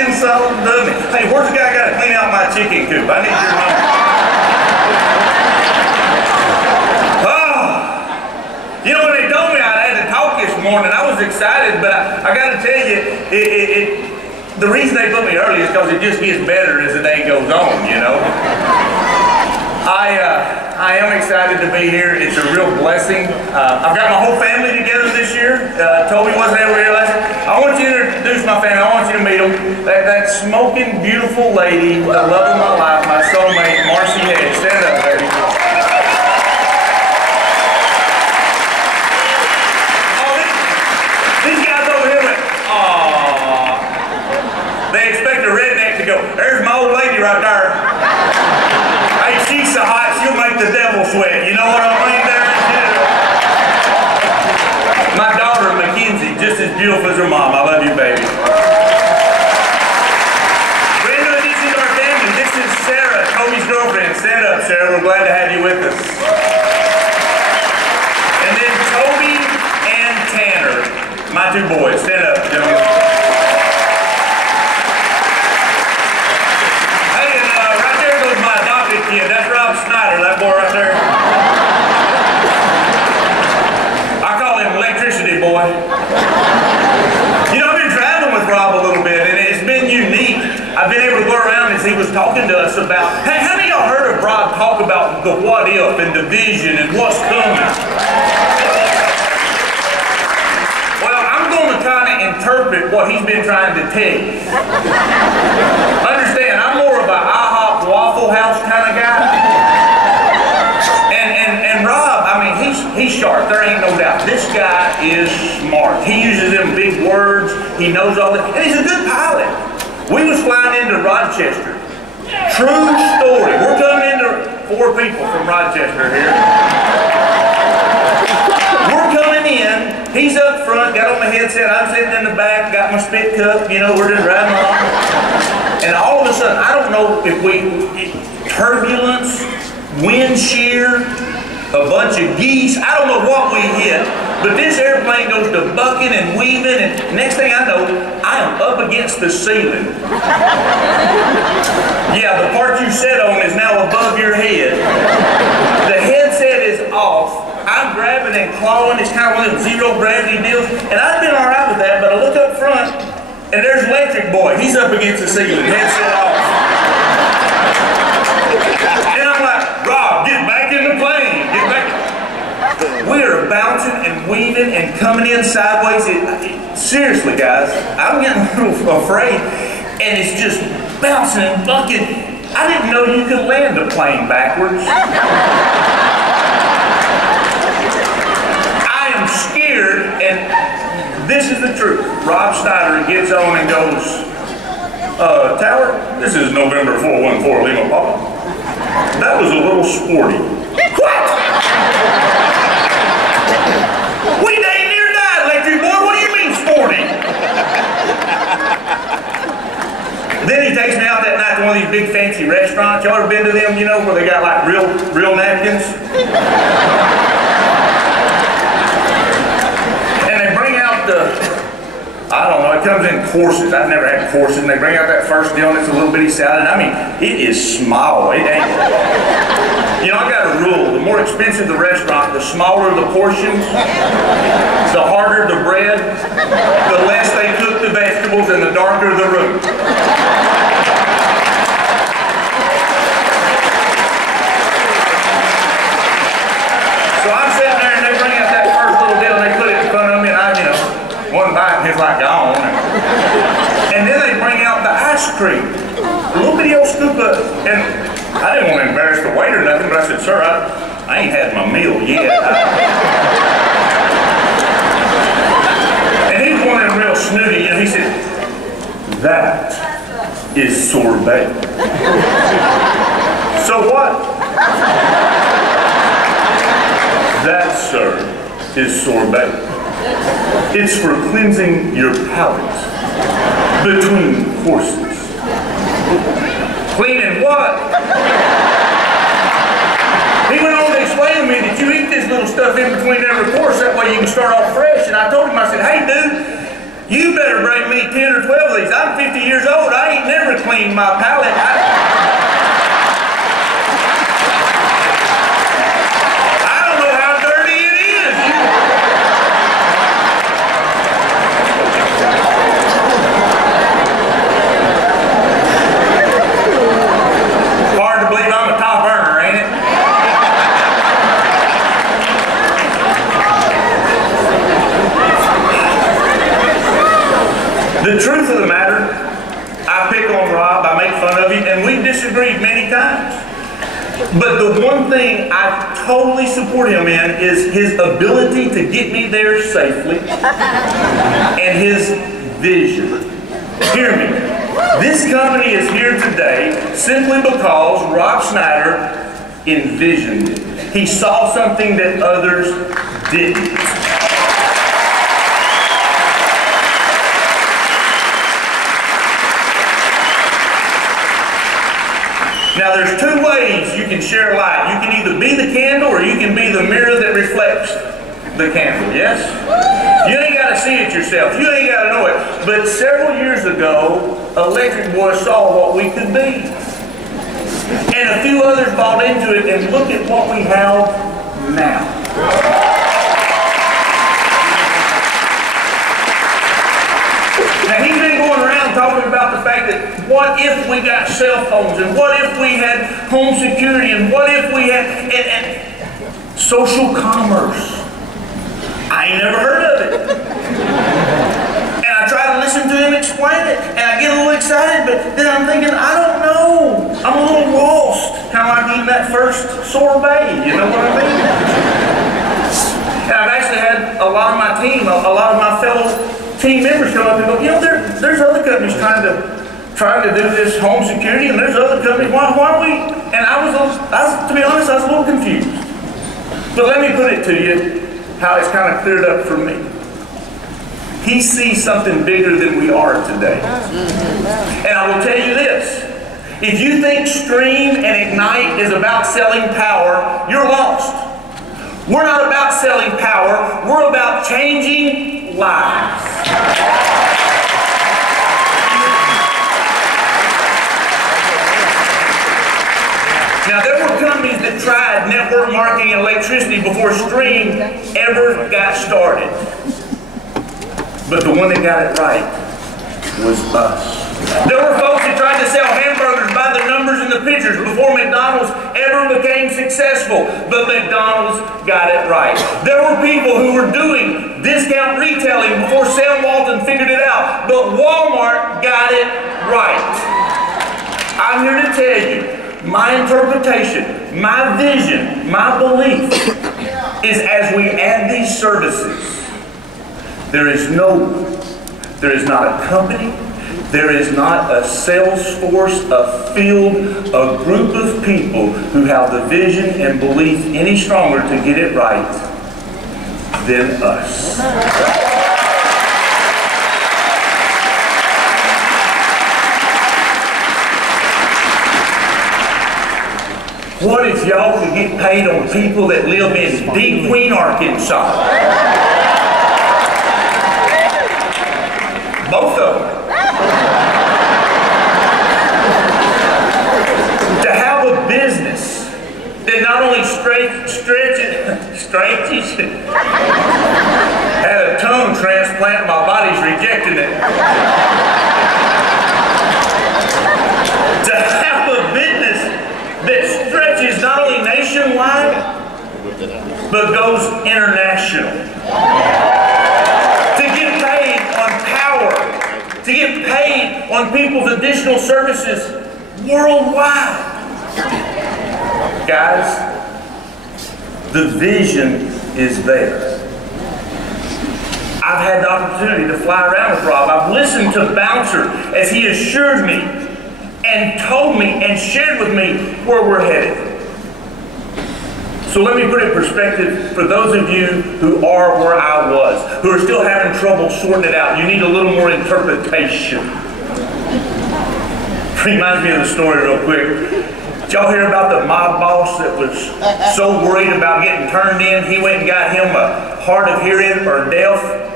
insulting to me. Hey, where's the guy got to clean out my chicken coop? I need your number. Oh, you know, when they told me I had to talk this morning, I was excited, but I got to tell you, the reason they put me early is because it just gets better as the day goes on, you know. I am excited to be here. It's a real blessing. I've got my whole family together this year. Toby wasn't able to here last year. I want you to introduce my family. I want you to meet them. That smoking, beautiful lady, the love of my life, my soulmate, Marcy Hedge. Stand up, baby. Oh, these guys over here went, aww. They expect a redneck to go, there's my old lady right there. Hey, she's so hot, she'll make the devil sweat. You know what I mean there? My daughter, Mackenzie, just as beautiful as her mom. I love you, baby. Brand new addition to our family. This is Sarah, Toby's girlfriend. Stand up, Sarah. We're glad to have you with us. And then Toby and Tanner, my two boys. Stand up, gentlemen. Yeah, that's Rob Snyder, that boy right there. I call him electricity boy. You know, I've been traveling with Rob a little bit, and it's been unique. I've been able to go around as he was talking to us about, hey, how many of y'all heard of Rob talk about the what if and the vision and what's coming? Well, I'm going to kind of interpret what he's been trying to tell you. Understand, I'm more of a IHOP Waffle House kind of guy. And Rob, I mean, he's sharp. There ain't no doubt. This guy is smart. He uses them big words. He knows all that. And he's a good pilot. We was flying into Rochester. True story. We're coming into 4 people from Rochester here. We're coming in. He's up front, got on the headset. I'm sitting in the back, got my spit cup. You know, we're just riding along. And all of a sudden, I don't know if turbulence, wind shear, a bunch of geese, I don't know what we hit, but this airplane goes to bucking and weaving, and next thing I know, I am up against the ceiling. Yeah, the part you sat on is now above your head. The headset is off. I'm grabbing and clawing. It's kind of one of them zero gravity deals, and I've been all right with that, but I look up front, and there's Electric Boy. He's up against the ceiling, headset off. And I'm like, Rob, get back in the plane. Get back. We are bouncing and weaving and coming in sideways. Seriously, guys, I'm getting a little afraid. And it's just bouncing and bucking. I didn't know you could land a plane backwards. I am scared, and this is the truth. Rob Snyder gets on and goes, Tower, this is November 414 Lima Papa. That was a little sporty. What? We dang near died, Electric Boy. What do you mean sporty? Then he takes me out that night to one of these big fancy restaurants. Y'all ever been to them, you know, where they got like real napkins? I don't know, it comes in courses. I've never had courses, and they bring out that first deal and it's a little bitty salad. I mean, it is small. It ain't. You know, I got a rule. The more expensive the restaurant, the smaller the portions, the harder the bread, the less they cook the vegetables, and the darker the room. So I'm sitting there and they bring out that first little deal and they put it in front of me, and I, you know, one bite and it's like gone. And then they bring out the ice cream. A little bitty old scoop of, and I didn't want to embarrass the waiter or nothing, but I said, sir, I ain't had my meal yet. And he's one of them real snooty, and he said, that is sorbet. So what? That, sir, is sorbet. It's for cleansing your palate between courses. Cleaning what? He went on to explain to me that you eat this little stuff in between every course, that way you can start off fresh. And I told him, I said, hey dude, You better bring me 10 or 12 of these. I'm 50 years old. I ain't never cleaned my palate. I don't know how dirty it is. Hard to believe I'm a top earner, ain't it? The truth of the matter, I pick on Rob, I make fun of him, and we've disagreed many times. But the one thing I totally support him in is his ability to get me there safely and his vision. Hear me. This company is here today simply because Rob Schneider envisioned it. He saw something that others didn't. Now there's two ways you can share light. You can either be the candle or you can be the mirror that reflects the candle, yes? You ain't got to see it yourself. You ain't got to know it. But several years ago, Electric Boy saw what we could be. And a few others bought into it, and look at what we have now. Now he's been going around talking about the fact that what if we got cell phones, and what if we had home security, and what if we had and social commerce. I ain't never heard of it. And I try to listen to him explain it, and I get a little excited, but then I'm thinking, I don't know. I'm a little lost. Kind of like eating that first sorbet, you know what I mean? And I've actually had a lot of my team, a lot of my fellow team members come up and go, you know, there's other companies trying to do this home security, and there's other companies. Why aren't we? And I was, to be honest, I was a little confused. But let me put it to you how it's kind of cleared up for me. He sees something bigger than we are today. And I will tell you this. If you think Stream and Ignite is about selling power, you're lost. We're not about selling power. We're about changing lives. Now, there were companies that tried network marketing and electricity before Stream ever got started. But the one that got it right was us. There were folks that tried to sell hamburgers by the numbers in the pictures before McDonald's ever became successful. But McDonald's got it right. There were people who were doing discount retailing before Sam Walton figured it out. But Walmart got it right. I'm here to tell you, my interpretation, my vision, my belief is as we add these services, there is not a company, there is not a sales force, a field, a group of people who have the vision and belief any stronger to get it right than us. What if y'all could get paid on people that live in Deep Queen, Arkansas? Both of them. To have a business that not only stretches, had a tongue transplant, my body's rejecting it. To have a business that stretches not only nationwide, but goes international. To get paid on power, to get paid on people's additional services worldwide. Guys, the vision is there. I've had the opportunity to fly around with Rob. I've listened to Bouncer as he assured me and told me and shared with me where we're headed. So let me put it in perspective for those of you who are where I was, who are still having trouble sorting it out. You need a little more interpretation. Reminds me of the story real quick. Did y'all hear about the mob boss that was so worried about getting turned in, he went and got him a hard of hearing or deaf?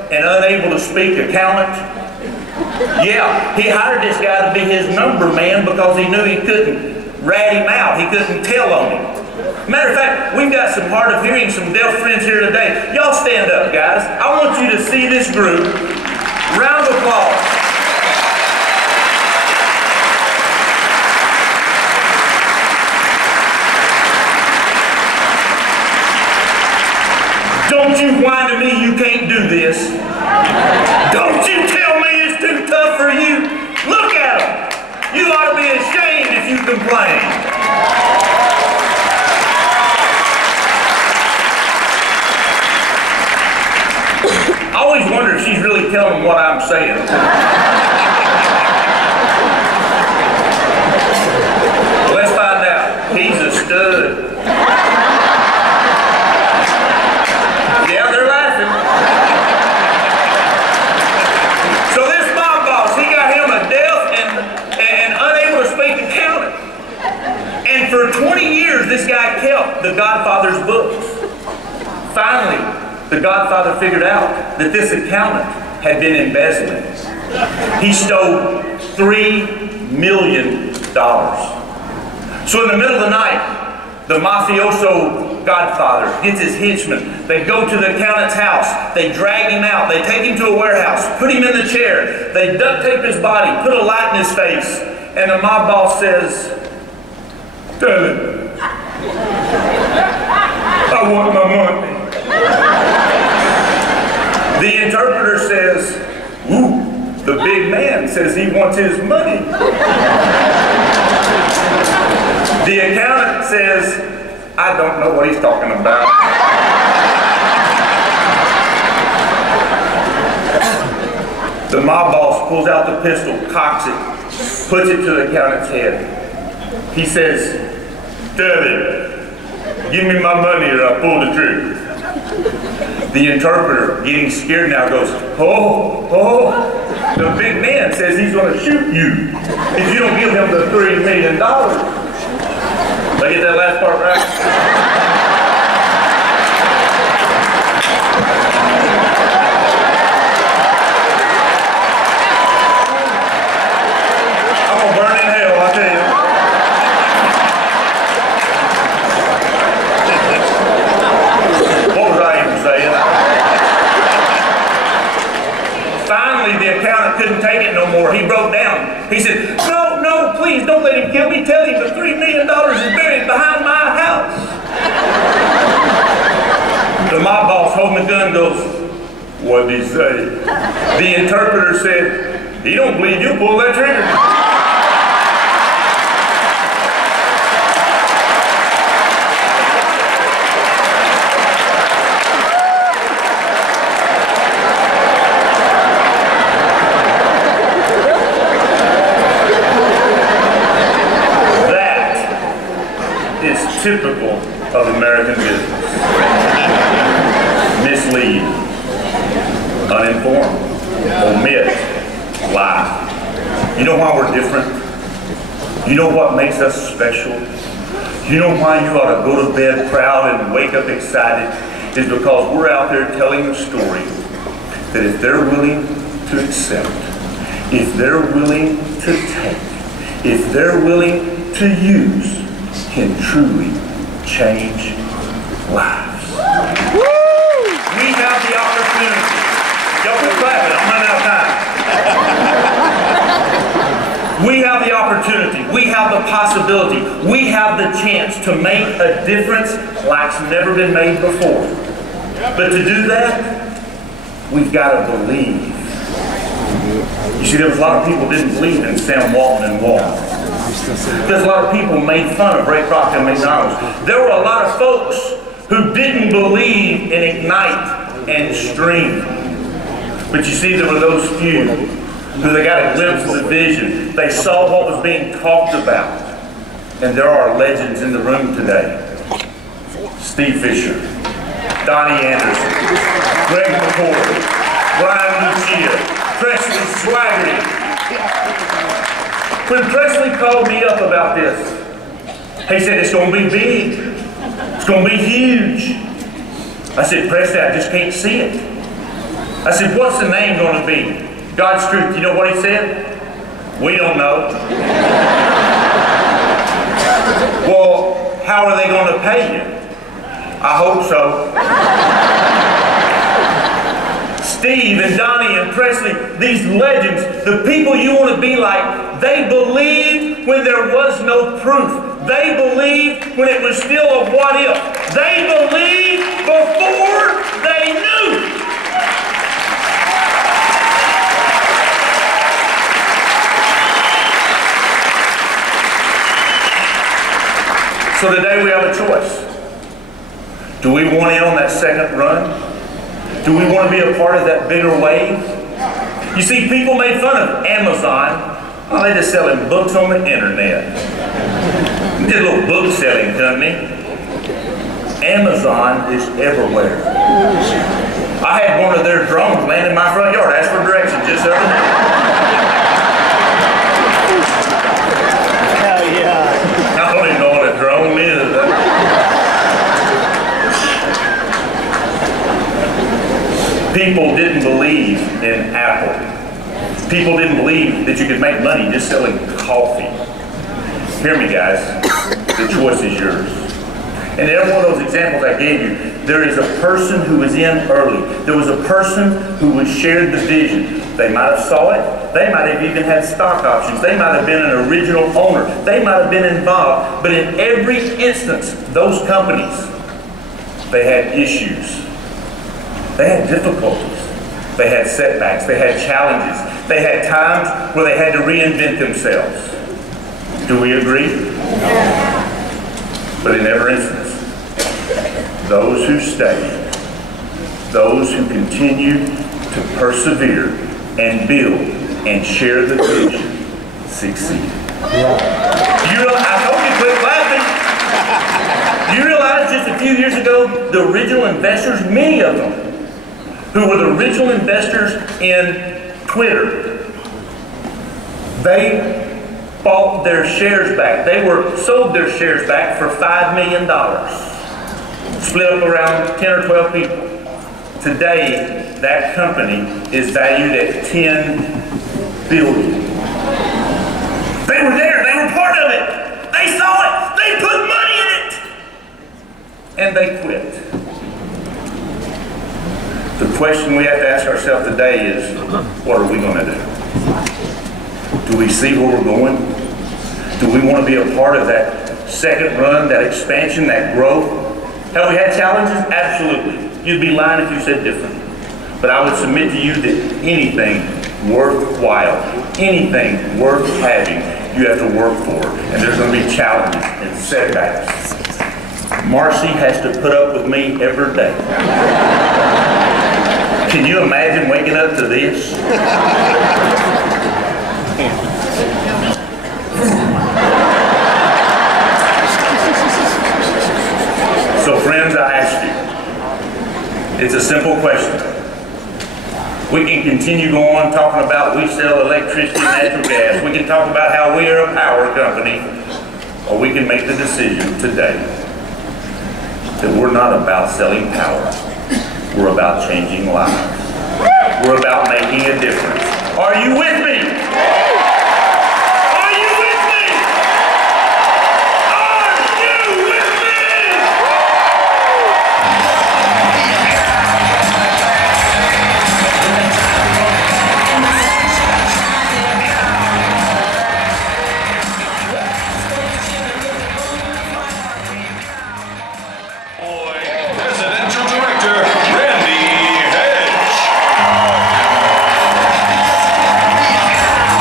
and unable to speak accountant? Yeah, he hired this guy to be his number man because he knew he couldn't rat him out. He couldn't tell on him. Matter of fact, we've got some hard of hearing, some deaf friends here today. Y'all stand up, guys. I want you to see this group. Round of applause. Don't you whine to me you can't do this. Don't you tell me it's too tough for you. Look at them. You ought to be ashamed if you complain. I always wonder if she's really telling what I'm saying. Let's find out. He's a stud. Yeah, they're laughing. So this mob boss, he got him a deaf and unable to speak accountant. And for 20 years, this guy kept the Godfather's books. Finally, the Godfather figured out that this accountant had been embezzling. He stole $3 million. So in the middle of the night, the mafioso Godfather gets his henchmen. They go to the accountant's house. They drag him out. They take him to a warehouse, put him in the chair. They duct tape his body, put a light in his face. And the mob boss says, "Tell him, I want my money." The interpreter says, "Ooh, the big man says he wants his money." The accountant says, "I don't know what he's talking about." The mob boss pulls out the pistol, cocks it, puts it to the accountant's head. He says, "Tell him, give me my money or I'll pull the trigger." The interpreter, getting scared now, goes, "Oh, oh." The big man says he's going to shoot you if you don't give him the $3 million. Did I get that last part right? I'm going to burn in hell, I tell you. What was I even saying? Finally, the accountant couldn't take it no more. He broke down. He said, "No, no, please don't let him kill me. Tell him the $3 million is buried behind my house." The mob boss holding the gun goes, "What did he say?" The interpreter said, "He don't believe you'll pull that trigger." Typical of American business. Mislead, uninformed, omit, lie. You know why we're different? You know what makes us special? You know why you ought to go to bed proud and wake up excited? Is because we're out there telling a story that if they're willing to accept, if they're willing to take, if they're willing to use, can truly change lives. Woo! We have the opportunity. Y'all quit clapping, I'm running out of time. We have the opportunity. We have the possibility. We have the chance to make a difference like's never been made before. But to do that, we've got to believe. You see, there was a lot of people didn't believe in Sam Walton and Walmart. Because a lot of people made fun of Ray Kroc and McDonald's. There were a lot of folks who didn't believe in Ignite and Stream. But you see, there were those few who they got a glimpse of the vision. They saw what was being talked about. And there are legends in the room today. Steve Fisher, Donnie Anderson, Greg McCord, Brian Lucia, Presley Swaggerty. When Presley called me up about this, he said, "It's going to be big. It's going to be huge." I said, "Presley, I just can't see it." I said, what's the name going to be? God's Truth. You know what he said? We don't know. Well, how are they going to pay you? I hope so. Steve and Donnie and Presley, these legends, the people you want to be like, they believed when there was no proof. They believed when it was still a what if. They believed before they knew. So today we have a choice. Do we want in on that second run? Do we want to be a part of that bigger wave? You see, people made fun of Amazon. Oh, they're just selling books on the internet. They're a little book selling company. Amazon is everywhere. I had one of their drones land in my front yard. Asked for directions just the other day. Hell yeah. I don't even know what a drone is. People didn't believe in Apple. People didn't believe that you could make money just selling coffee. Hear me, guys. The choice is yours. And in every one of those examples I gave you, there is a person who was in early. There was a person who was shared the vision. They might have saw it. They might have even had stock options. They might have been an original owner. They might have been involved. But in every instance, those companies, they had issues. They had difficulties. They had setbacks. They had challenges. They had times where they had to reinvent themselves. Do we agree? Yeah. But in every instance, those who stayed, those who continued to persevere and build and share the vision, succeed. You know, I hope you quit laughing. You realize just a few years ago, the original investors, many of them, who were the original investors in Twitter, they bought their shares back. They sold their shares back for $5 million. Split up around 10 or 12 people. Today, that company is valued at $10 billion. They were there. They were part of it. They saw it. They put money in it. And they quit. The question we have to ask ourselves today is, what are we going to do? Do we see where we're going? Do we want to be a part of that second run, that expansion, that growth? Have we had challenges? Absolutely. You'd be lying if you said different. But I would submit to you that anything worthwhile, anything worth having, you have to work for. And there's going to be challenges and setbacks. Marcy has to put up with me every day. Can you imagine waking up to this? So friends, I ask you, it's a simple question. We can continue going talking about we sell electricity and natural gas. We can talk about how we are a power company, or we can make the decision today that we're not about selling power. We're about changing lives. We're about making a difference. Are you with me? Are you with me? Are you with me? Presidential Director, Hedge.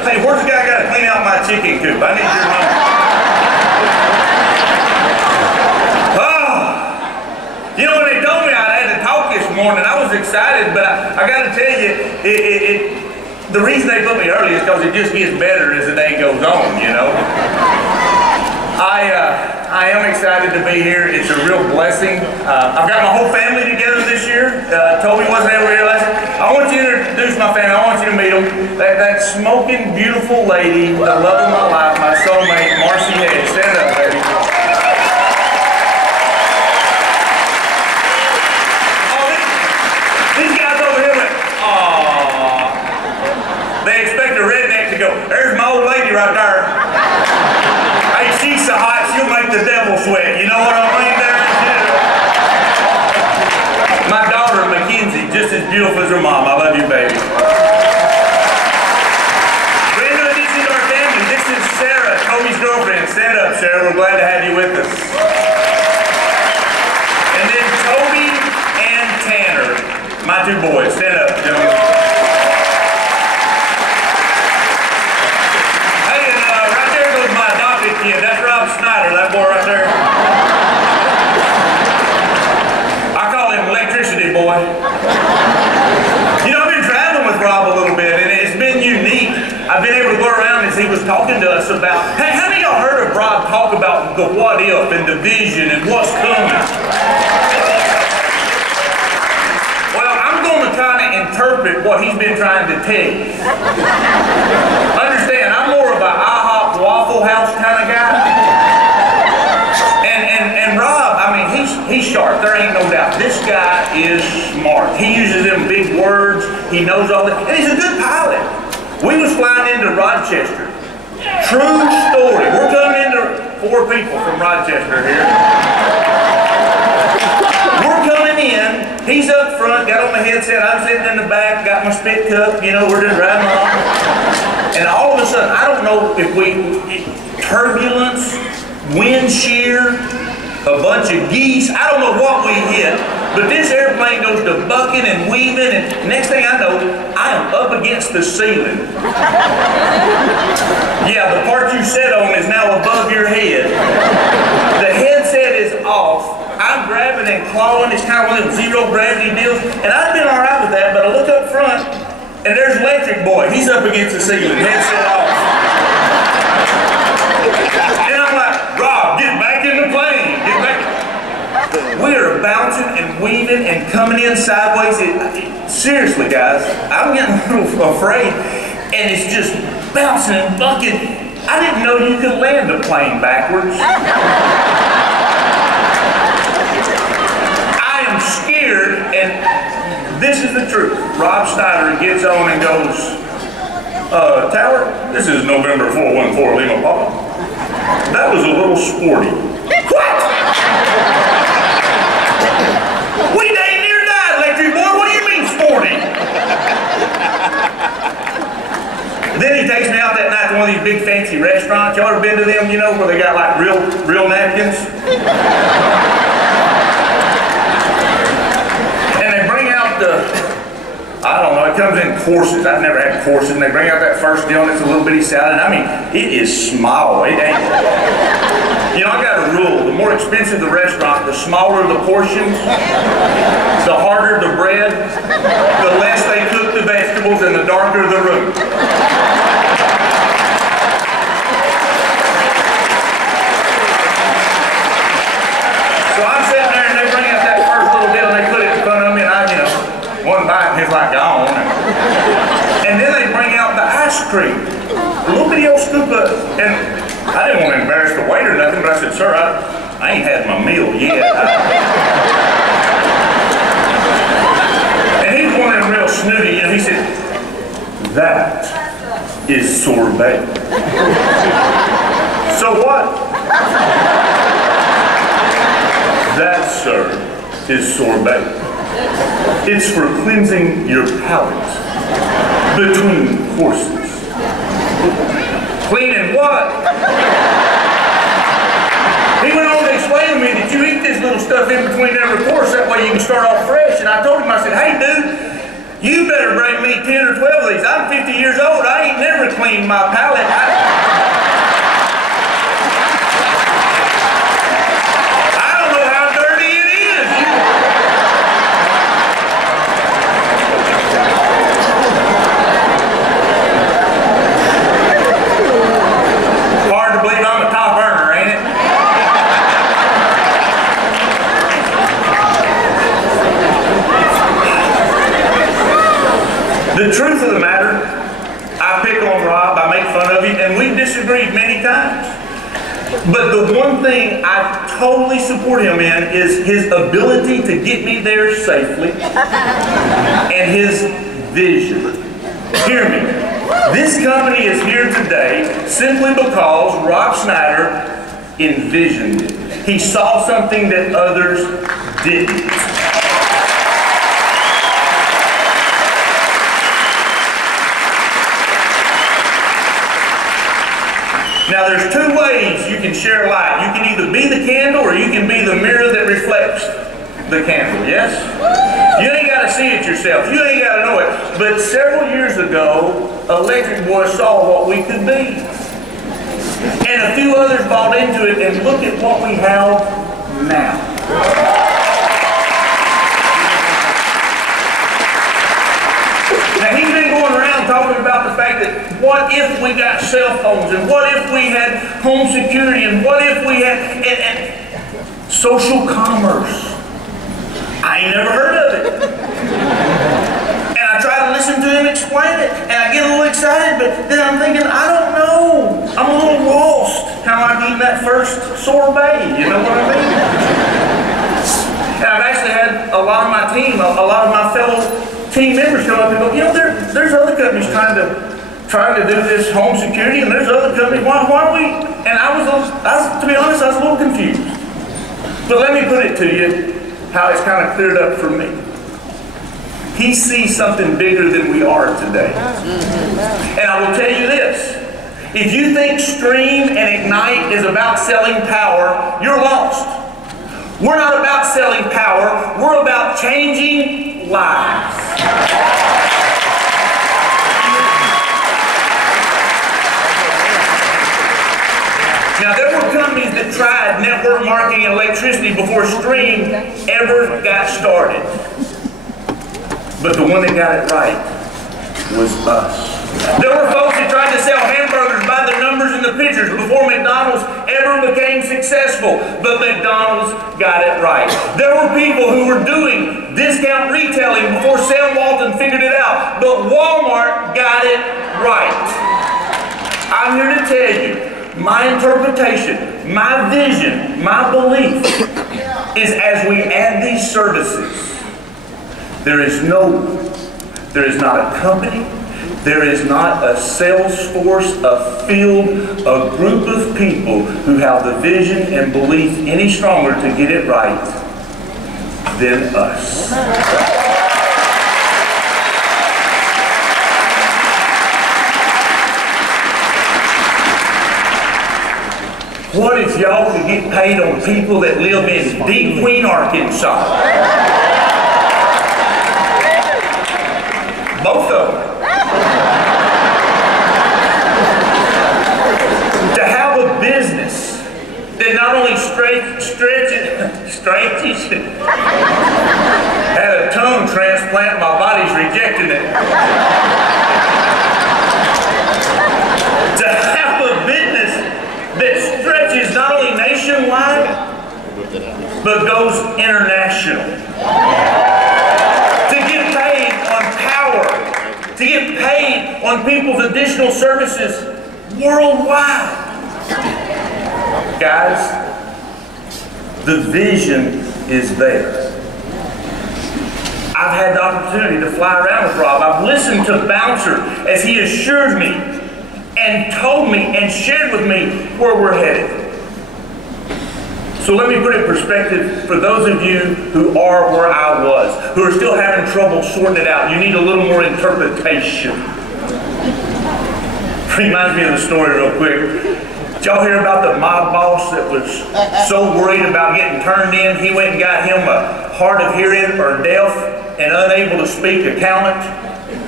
Hey, where's the guy got to clean out my chicken coop? I need your number. Oh, you know, when they told me I had to talk this morning, I was excited, but I got to tell you, the reason they put me early is because it just gets better as the day goes on, you know. I am excited to be here. It's a real blessing. I've got my whole family together this year. Toby wasn't ever here last year. I want you to introduce my family. I want you to meet them. That smoking, beautiful lady, the love of my life, my soulmate, Marcy Hedge. Stand up, baby. Oh, these guys over here went, aww. They expect a redneck to go, there's my old lady right there. Hey, she's so hot, she'll make the devil sweat. You know what I mean there? My daughter, Mackenzie, just as beautiful as her mom. I love you, baby. Brand new addition to our family. This is Sarah, Toby's girlfriend. Stand up, Sarah. We're glad to have you with us. And then Toby and Tanner, my two boys. Stand up, gentlemen. Yeah, that's Rob Snyder, that boy right there. I call him electricity boy. You know, I've been traveling with Rob a little bit, and it's been unique. I've been able to go around as he was talking to us about, hey, how many of y'all heard of Rob talk about the what if and the vision and what's coming? Well, I'm going to kind of interpret what he's been trying to tell you. Understand, I'm more of a IHOP Waffle House kind of guy. And Rob, I mean, he's sharp, there ain't no doubt. This guy is smart. He uses them big words, he knows all that, and he's a good pilot. We was flying into Rochester. True story. We're coming into 4 people from Rochester here. We're coming in, he's up front, got on the headset, I'm sitting in the back, got my spit cup, you know, we're just riding along. And all of a sudden, I don't know if turbulence, wind shear, a bunch of geese, I don't know what we hit, but this airplane goes to bucking and weaving, and next thing I know, I am up against the ceiling. Yeah, the part you sit on is now above your head. The headset is off. I'm grabbing and clawing. It's kind of one of them zero gravity deals, and I've been all right with that, but I look up front, and there's Electric Boy. He's up against the ceiling, headset off. And I'm like, Rob, get back in the plane. Get back. We are bouncing and weaving and coming in sideways. Seriously, guys, I'm getting a little afraid. And it's just bouncing and bucking. I didn't know you could land a plane backwards. I am scared, and this is the truth. Rob Snyder gets on and goes, Tower, this is November 414 Lima Papa. That was a little sporty. What? We dang near died, Electric Boy. What do you mean sporty? Then he takes me out that night to one of these big fancy restaurants. Y'all ever been to them, you know, where they got like real napkins? And they bring out I don't know, it comes in courses. I've never had courses, and they bring out that first deal, and it's a little bitty salad. I mean, it is small. It ain't. You know, I got a rule. The more expensive the restaurant, the smaller the portions, the harder the bread, the less they cook the vegetables, and the darker the room. So I'm sitting there, and they bring out that first little deal, and they put it in front of me, and I, you know, one bite and it's like gone. And then they bring out the ice cream. A little bitty old scoop of, and I didn't want to embarrass the waiter or nothing, but I said, sir, I ain't had my meal yet. And he's one of them real snooty, and he said, that is sorbet. So what? That, sir, is sorbet. It's for cleansing your palate between courses. Cleaning what? He went on to explain to me that you eat this little stuff in between every course, that way you can start off fresh. And I told him, I said, hey dude, you've better bring me 10 or 12 of these. I'm 50 years old. I ain't never cleaned my palate. I don't know how dirty it is. Hard to believe I'm a top earner, ain't it? The truth of the matter, I pick on Rob, I make fun of him, and we've disagreed many times. But the one thing I totally support him in is his ability to get me there safely and his vision. Hear me. This company is here today simply because Rob Snyder envisioned it. He saw something that others didn't. Now there's two ways you can share light. You can either be the candle or you can be the mirror that reflects the candle, yes? You ain't got to see it yourself. You ain't got to know it. But several years ago, Electric Boy saw what we could be. And a few others bought into it, and look at what we have now. Now he's been going around talking about the fact that what if we got cell phones, and what if we had home security, and what if we had and social commerce. I ain't never heard of it. And I try to listen to him explain it, and I get a little excited, but then I'm thinking, I don't know. I'm a little lost. Kind of like eating that first sorbet, you know what I mean? And I've actually had a lot of my team, a lot of my fellow team members come up and go, you know, there's other companies trying to do this home security, and there's other companies. Why are we? And I was, to be honest, I was a little confused. But let me put it to you how it's kind of cleared up for me. He sees something bigger than we are today. And I will tell you this. If you think Stream and Ignite is about selling power, you're lost. We're not about selling power. We're about changing lives. Now, there were companies that tried network marketing and electricity before Stream ever got started. But the one that got it right was us. There were folks that tried to sell hamburgers by the numbers and the pictures before McDonald's ever became successful. But McDonald's got it right. There were people who were doing discount retailing before Sam Walton figured it out. But Walmart got it right. I'm here to tell you, my interpretation, my vision, my belief is as we add these services, there is not a company, there is not a sales force, a field, a group of people who have the vision and belief any stronger to get it right than us. What if y'all could get paid on people that live in Deep Queen, Arkansas? Both of them. To have a business that not only stretches, had a tongue transplant, my body's rejecting it. To have a business that stretches not only nationwide, but goes international. To get paid on power, to get paid on people's additional services worldwide. Guys, the vision is there. I've had the opportunity to fly around with Rob. I've listened to Bouncer as he assured me and told me and shared with me where we're headed. So let me put it in perspective for those of you who are where I was, who are still having trouble sorting it out. You need a little more interpretation. Reminds me of the story real quick. Did y'all hear about the mob boss that was so worried about getting turned in, he went and got him a hard of hearing or deaf and unable to speak accountant?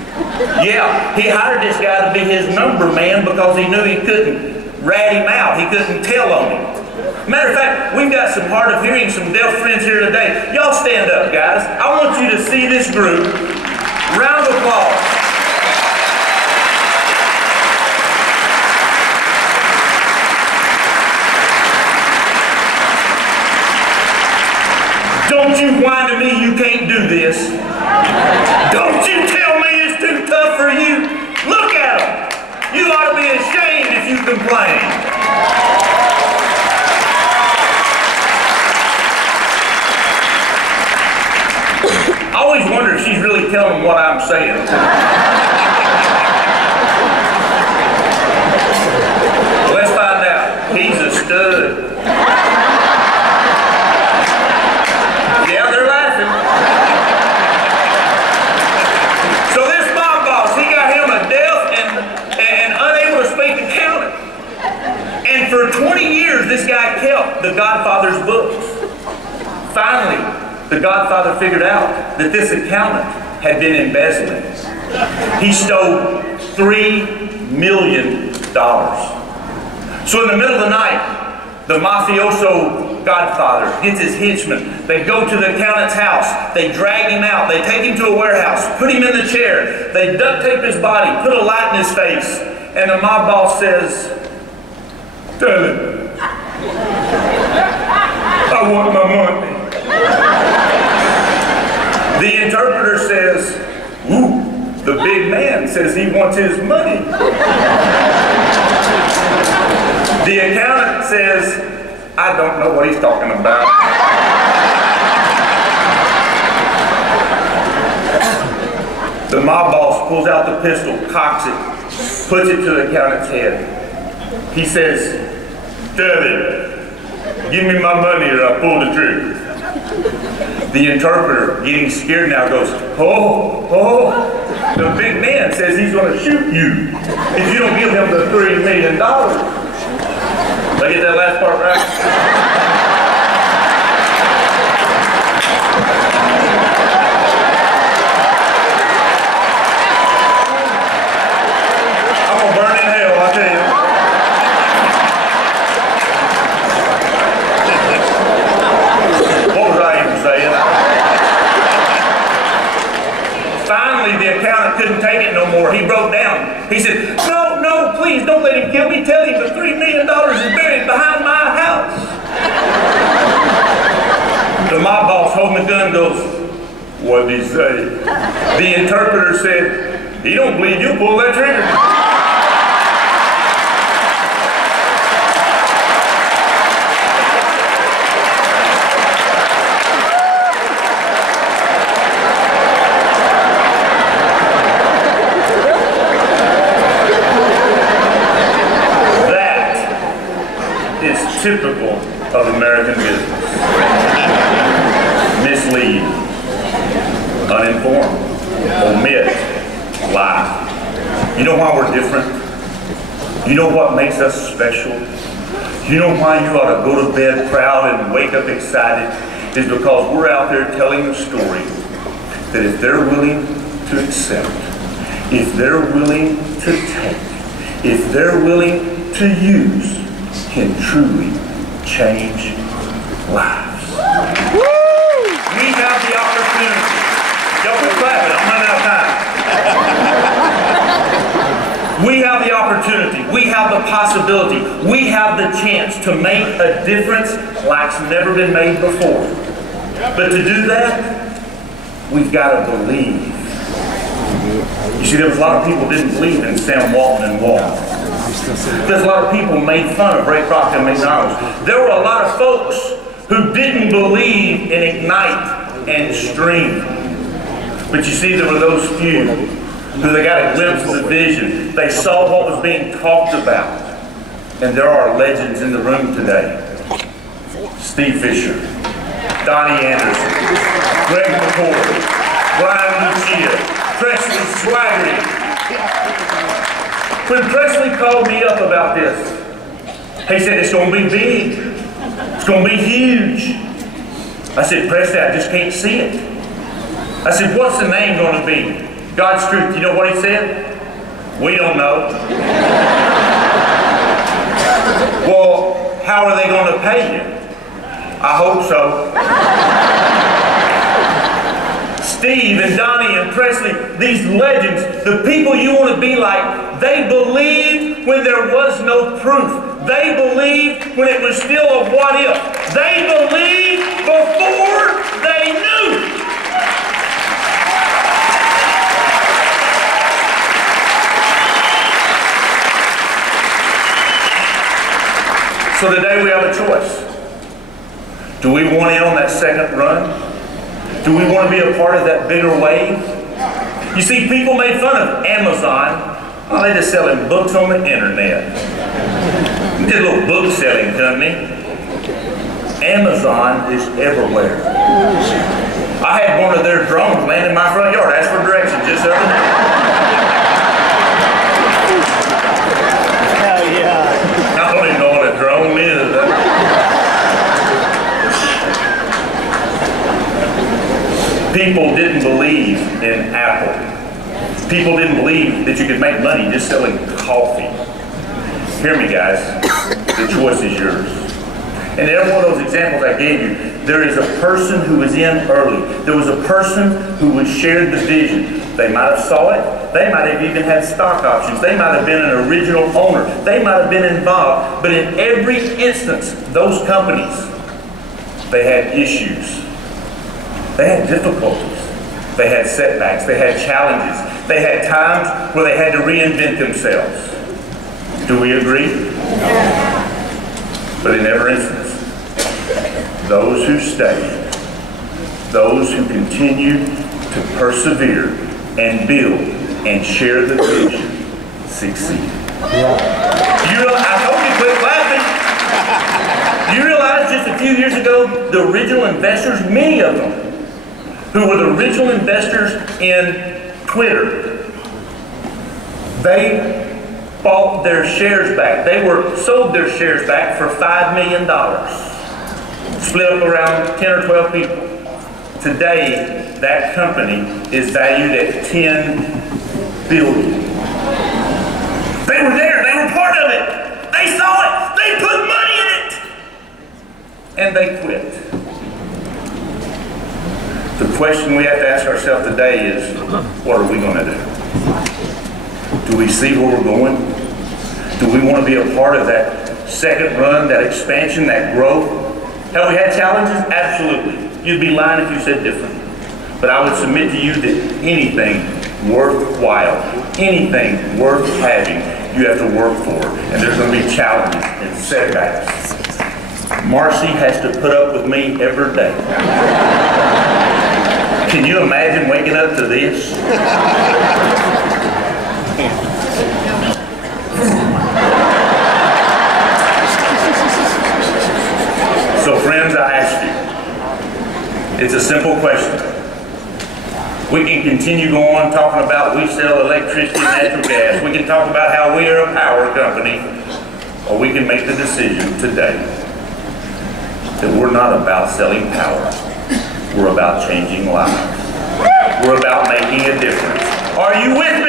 Yeah, he hired this guy to be his number man because he knew he couldn't rat him out. He couldn't tell on him. Matter of fact, we've got some hard of hearing, some deaf friends here today. Y'all stand up, guys. I want you to see this group. Round of applause. Don't you whine to me you can't do this. Don't you tell me it's too tough for you. Look at them. You ought to be ashamed if you complain. I always wonder if she's really telling them what I'm saying. Let's find out. He's a stud. Yeah, they're laughing. So this mob boss, he got him a deaf and unable to speak accountant. And for 20 years, this guy kept the Godfather's books. Finally, the Godfather figured out that this accountant had been embezzling. He stole $3 million. So in the middle of the night, the mafioso Godfather gets his henchmen. They go to the accountant's house. They drag him out. They take him to a warehouse, put him in the chair. They duct tape his body, put a light in his face. And the mob boss says, "Tell him, I want my money." The interpreter says, "Ooh, the big man says he wants his money." The accountant says, "I don't know what he's talking about." The mob boss pulls out the pistol, cocks it, puts it to the accountant's head. He says, "Tell him, give me my money or I'll pull the trigger." The interpreter, getting scared now, goes, "Oh, oh." The big man says he's going to shoot you if you don't give him the $3 million. Did I get that last part right? I'm going to burn in hell, I tell you. What was I even saying? Finally, the accountant couldn't take it no more. He broke down. He said, "No, no, please don't let him kill me. Tell him the $3 million is buried behind my house." The mob boss holding the gun goes, "What did he say?" The interpreter said, "He don't believe you'll pull that trigger." Typical of American business. Mislead, uninformed, omit, lie. You know why we're different? You know what makes us special? You know why you ought to go to bed proud and wake up excited? Is because we're out there telling a story that if they're willing to accept, if they're willing to take, if they're willing to use, can truly change lives. We have the opportunity. Y'all quit clapping, I'm running out of time. We have the opportunity. We have the possibility. We have the chance to make a difference like's never been made before. But to do that, we've got to believe. You see, there was a lot of people who didn't believe in Sam Walton and Walton. There's a lot of people made fun of Ray Kroc and McDonald's. There were a lot of folks who didn't believe in Ignite and Stream. But you see, there were those few who they got a glimpse of the vision. They saw what was being talked about. And there are legends in the room today. Steve Fisher, Donnie Anderson, Greg McCord, Brian Lucia, Presley Swaggerty. When Presley called me up about this, he said, "It's going to be big. It's going to be huge." I said, "Presley, I just can't see it." I said, "What's the name going to be?" God's truth, you know what he said? We don't know. Well, how are they going to pay you? I hope so. Steve and Donnie and Presley, these legends, the people you want to be like, they believed when there was no proof. They believed when it was still a what if. They believed before they knew. So today we have a choice. Do we want in on that second run? Do we want to be a part of that bigger wave? You see, people made fun of Amazon. Oh, they're just selling books on the internet. It's a little book selling company. Amazon is everywhere. I had one of their drones land in my front yard. Asked for directions just the other day. Hell yeah. I don't even know what a drone is. People didn't believe in Apple. People didn't believe that you could make money just selling coffee. Hear me, guys. The choice is yours. And every one of those examples I gave you, there is a person who was in early. There was a person who was shared the vision. They might have saw it. They might have even had stock options. They might have been an original owner. They might have been involved. But in every instance, those companies, they had issues. They had difficulties. They had setbacks. They had challenges. They had times where they had to reinvent themselves. Do we agree? But in every instance, those who stayed, those who continued to persevere and build and share the vision, succeed. I hope you quit laughing. You realize just a few years ago, the original investors, many of them, who were the original investors in Twitter, they bought their shares back. They sold their shares back for $5 million. Split up around 10 or 12 people. Today, that company is valued at $10 billion. They were there. They were part of it. They saw it. They put money in it. And they quit. The question we have to ask ourselves today is, what are we going to do? Do we see where we're going? Do we want to be a part of that second run, that expansion, that growth? Have we had challenges? Absolutely. You'd be lying if you said different. But I would submit to you that anything worthwhile, anything worth having, you have to work for. And there's going to be challenges and setbacks. Marcy has to put up with me every day. Can you imagine waking up to this? So friends, I ask you, it's a simple question. We can continue going talking about we sell electricity and natural gas. We can talk about how we are a power company, or we can make the decision today that we're not about selling power. We're about changing lives. We're about making a difference. Are you with